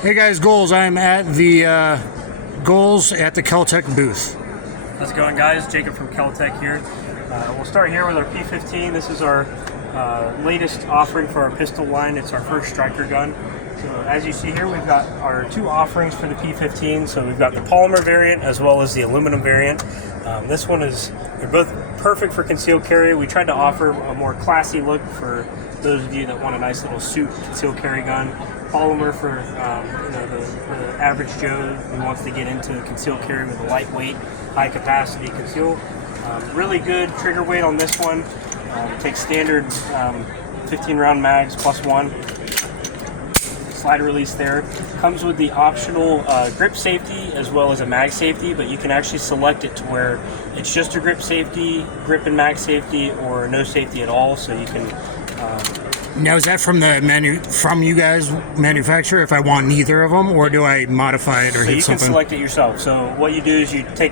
Hey guys, Goals. I'm at the Goals at the Keltec booth. How's it going, guys? Jacob from Keltec here. We'll start here with our P15. This is our latest offering for our pistol line. It's our first striker gun. So as you see here, we've got our two offerings for the P15. So we've got the polymer variant as well as the aluminum variant. This one they're both perfect for concealed carry. We tried to offer a more classy look for those of you that want a nice little suit concealed carry gun. Polymer for the average Joe who wants to get into concealed carry with a lightweight, high capacity conceal. Really good trigger weight on this one. Takes standard 15 round mags plus one. Slide release there. Comes with the optional grip safety as well as a mag safety, but you can actually select it to where it's just a grip safety, grip and mag safety, or no safety at all. So you can. Now, is that from the from you guys manufacturer? If I want neither of them, or do I modify it or hit something? So you can select it yourself. So what you do is you take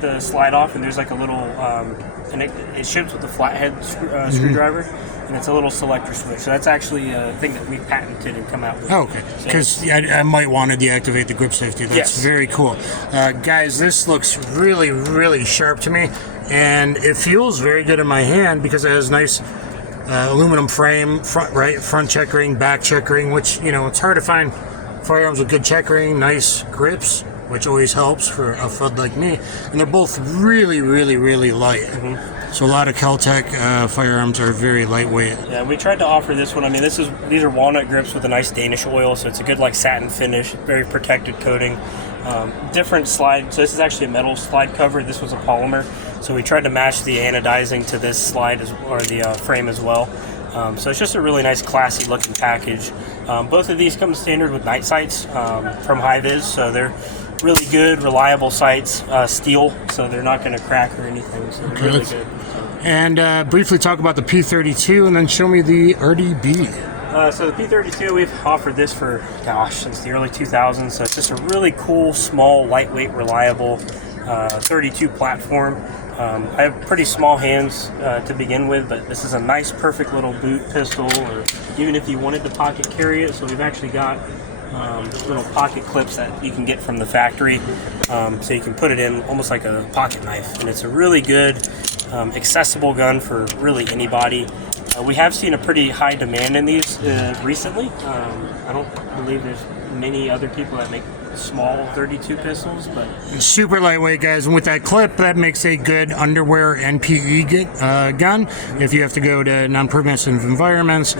the slide off, and there's like a little, and it ships with the flathead screwdriver, and it's a little selector switch. So that's actually a thing that we patented and come out with. Oh, okay. Because I might want to deactivate the grip safety. That's very cool. Guys, this looks really, really sharp to me, and it feels very good in my hand because it has nice aluminum frame, front check ring, back check ring, which, it's hard to find firearms with good check ring, nice grips, which always helps for a FUD like me. And they're both really, really, really light. Mm-hmm. So a lot of Keltec firearms are very lightweight. Yeah, we tried to offer this one. I mean, these are walnut grips with a nice Danish oil, so it's a good satin finish, very protected coating. Different slide. So this is actually a metal slide cover. This was a polymer. So we tried to match the anodizing to this slide or the frame as well. So it's just a really nice, classy looking package. Both of these come standard with night sights from High-Vis, so they're really good, reliable sights. Steel, so they're not going to crack or anything. So they're really good. And briefly talk about the P32, and then show me the RBD. So the P32, we've offered this for, since the early 2000s. So it's just a really cool, small, lightweight, reliable 32 platform. I have pretty small hands to begin with, but this is a nice, perfect little boot pistol, or even if you wanted to pocket carry it. So we've actually got little pocket clips that you can get from the factory, so you can put it in almost like a pocket knife. And it's a really good, accessible gun for really anybody. We have seen a pretty high demand in these recently. I don't believe there's many other people that make small 32 pistols, but super lightweight, guys. And with that clip, that makes a good underwear NPE gun if you have to go to non-permissive environments,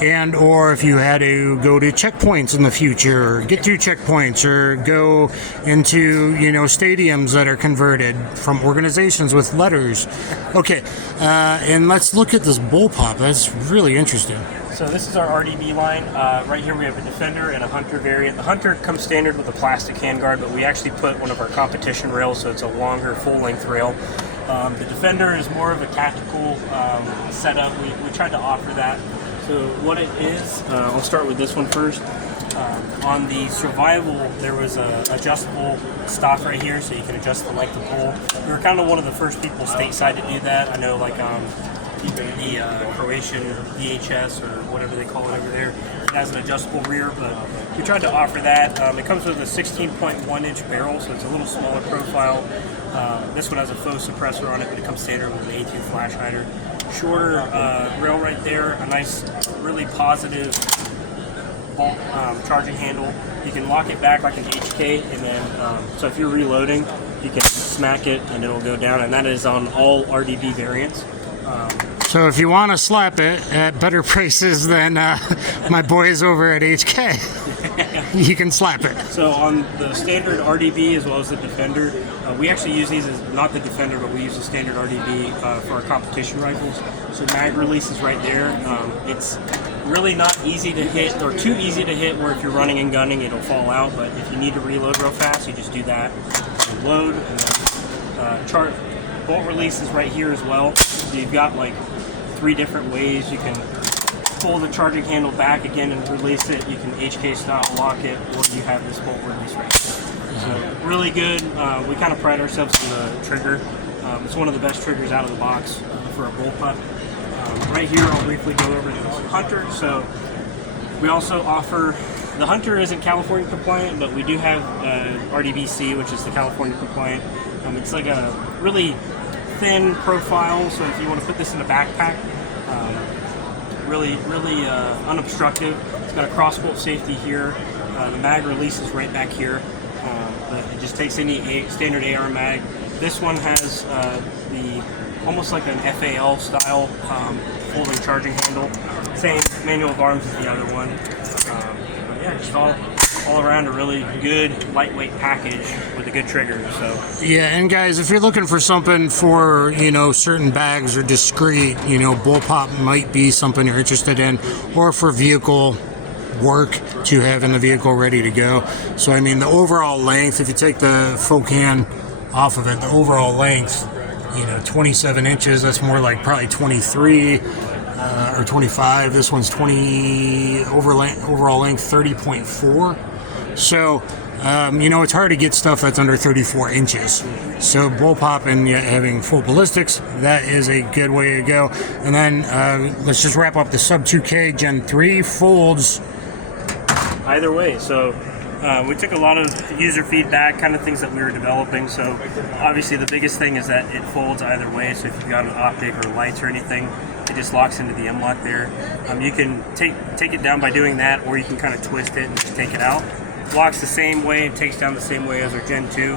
and or if you had to go to checkpoints in the future, or get to checkpoints, or go into stadiums that are converted from organizations with letters. Okay, and let's look at this Bullpup. That's really interesting. So this is our RBD line. Right here we have a Defender and a Hunter variant. The Hunter comes standard with a plastic handguard, but we actually put one of our competition rails, so it's a longer, full-length rail. The Defender is more of a tactical setup. We tried to offer that. So what it is, I'll start with this one first. On the Survival, there was a adjustable stock right here, so you can adjust the length of pull. We were kind of one of the first people stateside to do that. I know, the Croatian VHS or whatever they call it over there, it has an adjustable rear, but we tried to offer that. It comes with a 16.1 inch barrel, so it's a little smaller profile. This one has a faux suppressor on it, but it comes standard with an A2 flash hider. Shorter rail right there, a nice, really positive bolt charging handle. You can lock it back like an HK, and then so if you're reloading, you can smack it and it'll go down, and that is on all RBD variants. So if you want to slap it at better prices than my boys over at HK, you can slap it. So on the standard RBD as well as the Defender, we actually use these as not the Defender, but we use the standard RBD for our competition rifles. So mag release is right there. It's really not easy to hit, or too easy to hit, where if you're running and gunning it'll fall out, but if you need to reload real fast, you just do that. You load, and then bolt release is right here as well. So you've got 3 different ways. You can pull the charging handle back again and release it. You can HK style lock it, or you have this bolt release right here. So really good. We kind of pride ourselves on the trigger. It's one of the best triggers out of the box for a bullpup. Right here, I'll briefly go over the Hunter. So we also offer The Hunter isn't California compliant, but we do have RDBC, which is the California compliant. It's like a really thin profile, so if you want to put this in a backpack, really unobstructive. It's got a crossbolt safety here. The mag release is right back here, but it just takes any standard AR mag. This one has the almost like an FAL style folding charging handle. Same manual of arms as the other one. Yeah, just all around a really good lightweight package with a good trigger. So yeah, and guys, if you're looking for something for certain bags or discreet, Bullpup might be something you're interested in, or for vehicle work to have in the vehicle ready to go. So I mean, the overall length, if you take the Focan off of it, the overall length, 27 inches. That's more like probably 23 or 25. This one's 20 overall length 30.4. So it's hard to get stuff that's under 34 inches. So Bullpup and having full ballistics, that is a good way to go. And then let's just wrap up the sub 2K Gen 3 folds. Either way, so we took a lot of user feedback, kind of things that we were developing. So obviously the biggest thing is that it folds either way. So if you've got an optic or lights or anything, it just locks into the M-lock there. You can take it down by doing that, or you can kind of twist it and just take it out. Locks the same way, it takes down the same way as our Gen 2.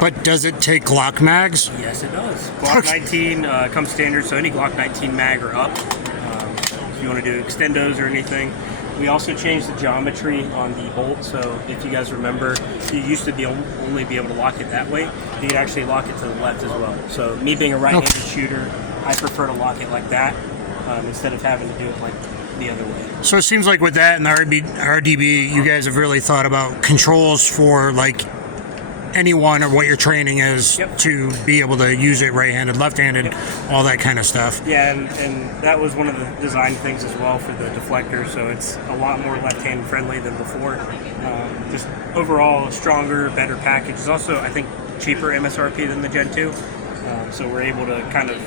But does it take Glock mags? Yes, it does. Glock 19 comes standard, so any Glock 19 mag or up. If you want to do extendos or anything. We also changed the geometry on the bolt, so if you guys remember, you used to only be able to lock it that way. You could actually lock it to the left as well. So me being a right-handed shooter, I prefer to lock it like that instead of having to do it like the other way. So it seems like with that and the RDB, you guys have really thought about controls for like anyone or what your training is to be able to use it right-handed, left-handed, all that kind of stuff. Yeah, and that was one of the design things as well for the deflector, so it's a lot more left-hand friendly than before. Just overall stronger, better package. It's also, I think, cheaper MSRP than the Gen 2, so we're able to kind of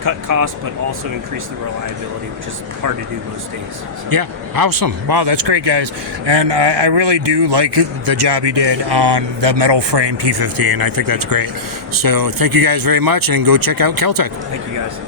cut costs but also increase the reliability, which is hard to do most days. So. Yeah, awesome. Wow, that's great, guys. And I really do like the job you did on the metal frame P15. I think that's great. So thank you guys very much, and go check out Keltec. Thank you, guys.